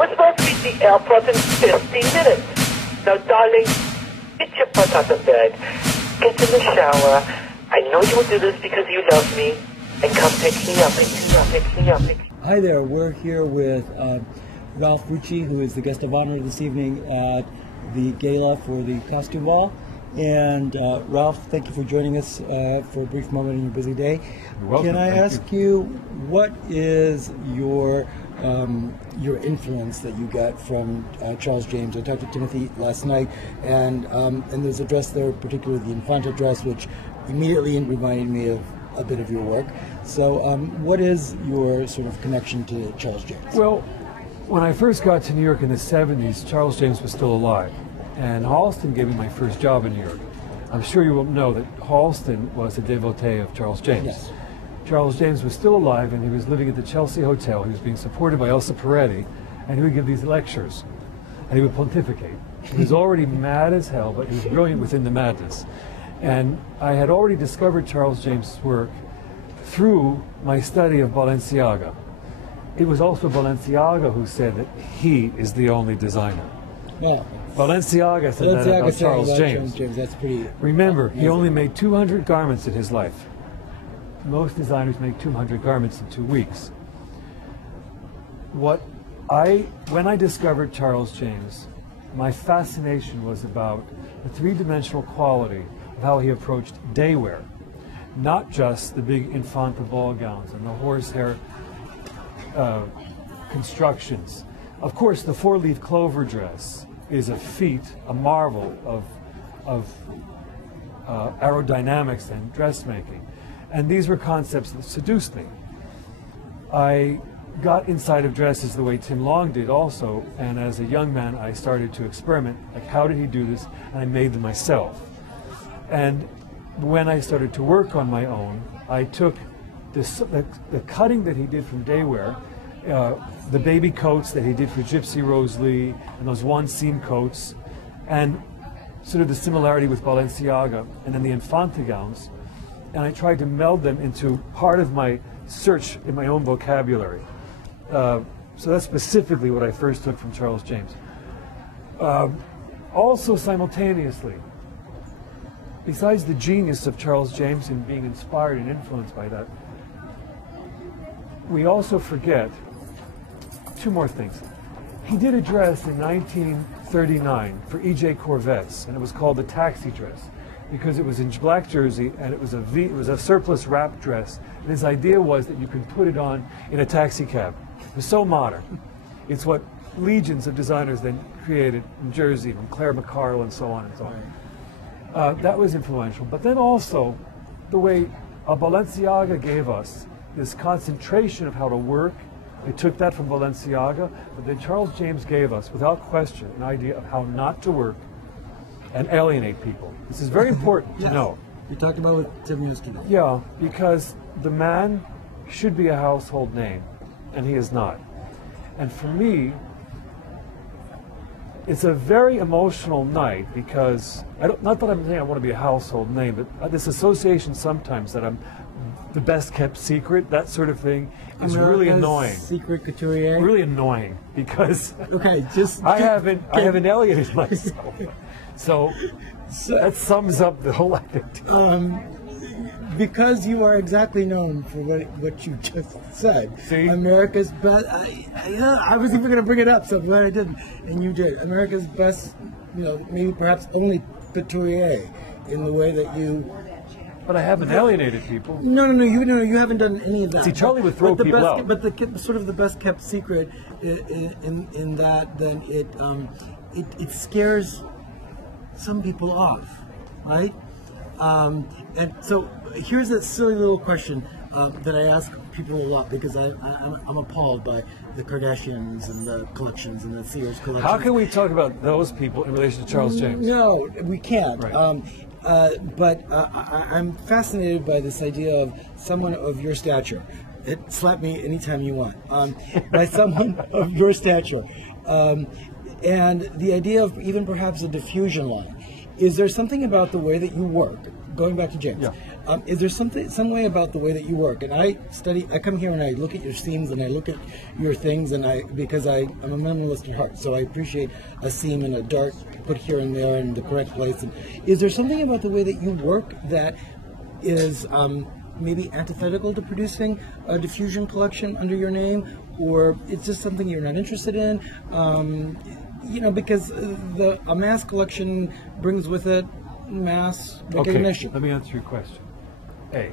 We're supposed to be at the airport in 15 minutes. Now, darling, get your butt out of bed. Get in the shower. I know you will do this because you love me. And come pick me up, pick me up, pick me up. Hi there, we're here with Ralph Rucci, who is the guest of honor this evening at the gala for the costume ball. And Ralph, thank you for joining us for a brief moment in your busy day. You're welcome. Can I ask you, what is your influence that you got from Charles James? I talked to Timothy last night, and there's a dress there, particularly the Infanta dress, which immediately reminded me of a bit of your work. So what is your sort of connection to Charles James? Well, when I first got to New York in the 70s, Charles James was still alive. And Halston gave me my first job in New York. I'm sure you will know that Halston was a devotee of Charles James. Yes. Charles James was still alive, and he was living at the Chelsea Hotel. He was being supported by Elsa Peretti, and he would give these lectures, and he would pontificate. He was already mad as hell, but he was brilliant within the madness. And I had already discovered Charles James' work through my study of Balenciaga. It was also Balenciaga who said that he is the only designer. Yeah. Balenciaga said that about Charles James. That's pretty. Remember, he only made 200 garments in his life. Most designers make 200 garments in 2 weeks. When I discovered Charles James, my fascination was about the three-dimensional quality of how he approached daywear, not just the big Infanta ball gowns and the horsehair constructions. Of course, the four-leaf clover dress is a feat, a marvel of aerodynamics and dressmaking. And these were concepts that seduced me. I got inside of dresses the way Tim Long did also, and as a young man I started to experiment, like how did he do this, and I made them myself. And when I started to work on my own, I took the cutting that he did from daywear, the baby coats that he did for Gypsy Rose Lee, and those one-seam coats, and sort of the similarity with Balenciaga, and then the Infanta gowns, and I tried to meld them into part of my search in my own vocabulary. So that's specifically what I first took from Charles James. Also simultaneously, besides the genius of Charles James and being inspired and influenced by that, we also forget two more things. He did a dress in 1939 for E.J. Corvettes, and it was called the taxi dress because it was in black jersey and it was a surplus wrap dress. And his idea was that you could put it on in a taxi cab. It was so modern. It's what legions of designers then created in Jersey, from Claire McCarl and so on and so on. That was influential. But then also the way Balenciaga gave us this concentration of how to work. They took that from Balenciaga, but then Charles James gave us, without question, an idea of how not to work and alienate people. This is very important to know. We talked about it with Tim yesterday. Yeah, because the man should be a household name, and he is not. And for me, it's a very emotional night because, not that I'm saying I want to be a household name, but this association sometimes that I'm the best kept secret, that sort of thing, is really annoying. Secret couturier? Really annoying because okay, I haven't alienated myself. So that sums up the whole activity. Because you are exactly known for what you just said. See? America's best. I was even going to bring it up, so I'm glad I didn't, and you did. America's best, maybe perhaps only couturier in the way that you. But I haven't alienated people. No, you haven't done any of that. See, Charlie would throw people out. But the sort of the best kept secret in that, then it scares some people off, right? And so here's a silly little question that I ask people a lot because I'm appalled by the Kardashians and the collections and the Sears collections. How can we talk about those people in relation to Charles James? No, we can't. Right. But I'm fascinated by this idea of someone of your stature. Slap me anytime you want. By someone of your stature. And the idea of even perhaps a diffusion line. Is there something about the way that you work, going back to James, Is there some way about the way that you work? And I come here and I look at your seams and I look at your things, and because I'm a minimalist at heart, so I appreciate a seam and a dart put here and there in the correct place. And is there something about the way that you work that is maybe antithetical to producing a diffusion collection under your name, or it's just something you're not interested in? Because a mass collection brings with it mass recognition. Okay, let me answer your question. A,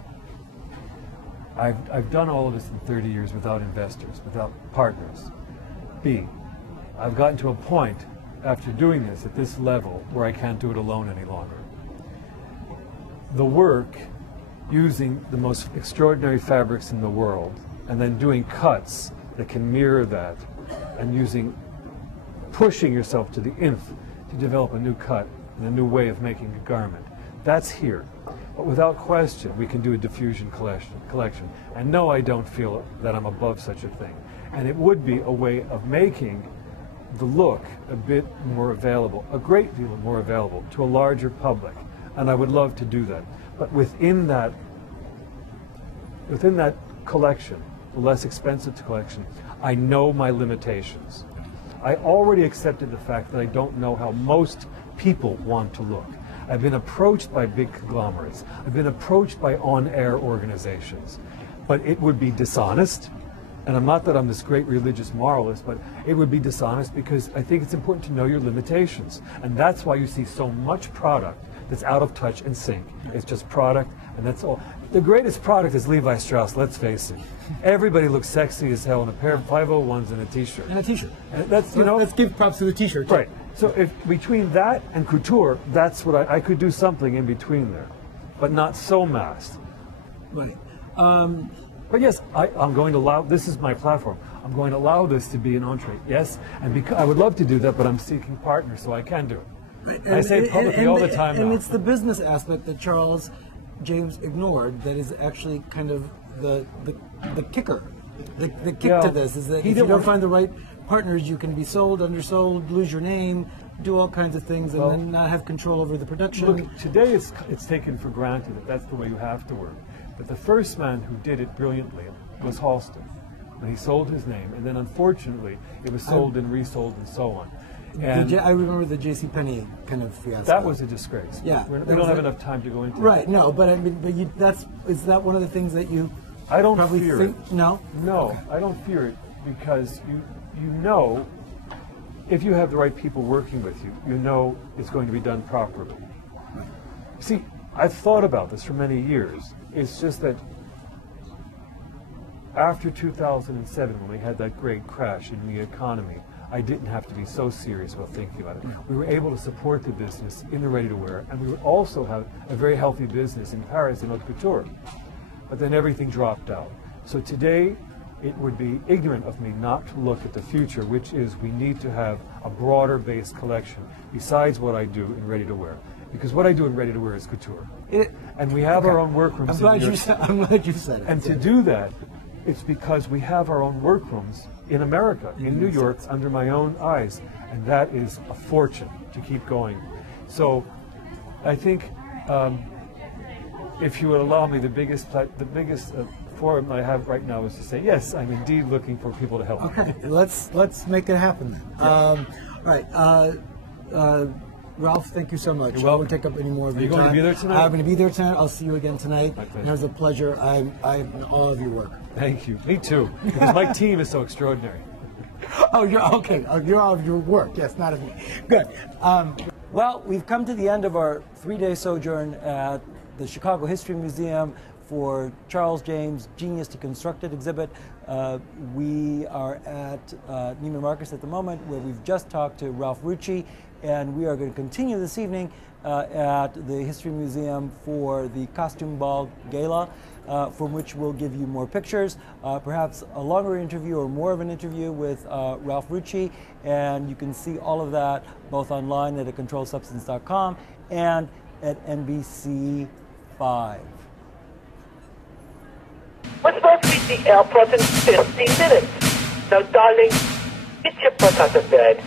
I've done all of this in 30 years without investors, without partners. B, I've gotten to a point after doing this at this level where I can't do it alone any longer. The work using the most extraordinary fabrics in the world and then doing cuts that can mirror that, and pushing yourself to the nth to develop a new cut and a new way of making a garment. That's here. But without question, we can do a diffusion collection. And no, I don't feel that I'm above such a thing. And it would be a way of making the look a bit more available, a great deal more available to a larger public. And I would love to do that. But within that collection, the less expensive collection, I know my limitations. I already accepted the fact that I don't know how most people want to look. I've been approached by big conglomerates. I've been approached by on-air organizations. But it would be dishonest, and I'm not that I'm this great religious moralist, but it would be dishonest because I think it's important to know your limitations. And that's why you see so much product that's out of touch and sync. It's just product, and that's all. The greatest product is Levi Strauss, let's face it. Everybody looks sexy as hell in a pair of 501s and a t-shirt. And a t-shirt. And that's, let's give props to the t-shirt. Right. So if between that and couture, that's what I could do something in between there, but not so massed. Right. But yes, I'm going to allow, this is my platform, I'm going to allow this to be an entree. Yes, and I would love to do that, but I'm seeking partners, so I can do it. And, I say it publicly all the time and now. it's the business aspect that Charles James ignored that is actually kind of the kicker. The kick to this is that if you don't find the right partners, you can be sold, undersold, lose your name, do all kinds of things, and then not have control over the production. Look, today it's taken for granted that that's the way you have to work. But the first man who did it brilliantly was Halston. And he sold his name, and then unfortunately it was sold and resold and so on. And I remember the J.C. Penney kind of fiasco. That was a disgrace. Yeah, we don't have enough time to go into. Right. No, but I mean, is that one of the things that you? I don't probably fear think, it. No. No, okay. I don't fear it because you know, if you have the right people working with you, you know it's going to be done properly. See, I've thought about this for many years. It's just that after 2007, when we had that great crash in the economy, I didn't have to be so serious about thinking about it. We were able to support the business in the ready-to-wear, and we would also have a very healthy business in Paris in haute couture. But then everything dropped out. So today, it would be ignorant of me not to look at the future, which is we need to have a broader-based collection besides what I do in ready-to-wear. Because what I do in ready-to-wear is couture. And we have our own workrooms. I'm glad you said it. And to do that, it's because we have our own workrooms in America, in New York, under my own eyes. And that is a fortune to keep going. So I think if you would allow me, the biggest forum I have right now is to say, yes, I'm indeed looking for people to help me. Okay, let's make it happen then. All right. Ralph, thank you so much. You're welcome. I won't take up any more of your time. Are you going to be there tonight? I'm going to be there tonight. I'll see you again tonight. My pleasure. And it was a pleasure. I'm in awe of your work. Thank you. Me too. Because my team is so extraordinary. Oh, you're okay. You're all of your work. Yes, not of me. Good. Well, we've come to the end of our 3-day sojourn at the Chicago History Museum for Charles James' Genius Deconstructed exhibit. We are at Neiman Marcus at the moment, where we've just talked to Ralph Rucci, and we are going to continue this evening at the History Museum for the Costume Ball Gala, from which we'll give you more pictures, perhaps a longer interview or more of an interview with Ralph Rucci, and you can see all of that both online at controlledsubstance.com and at NBC5. We're supposed to be at the airport in 15 minutes. Now, darling, get your butt out of bed.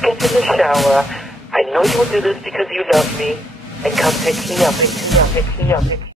Get in the shower. I know you will do this because you love me. And come pick me up.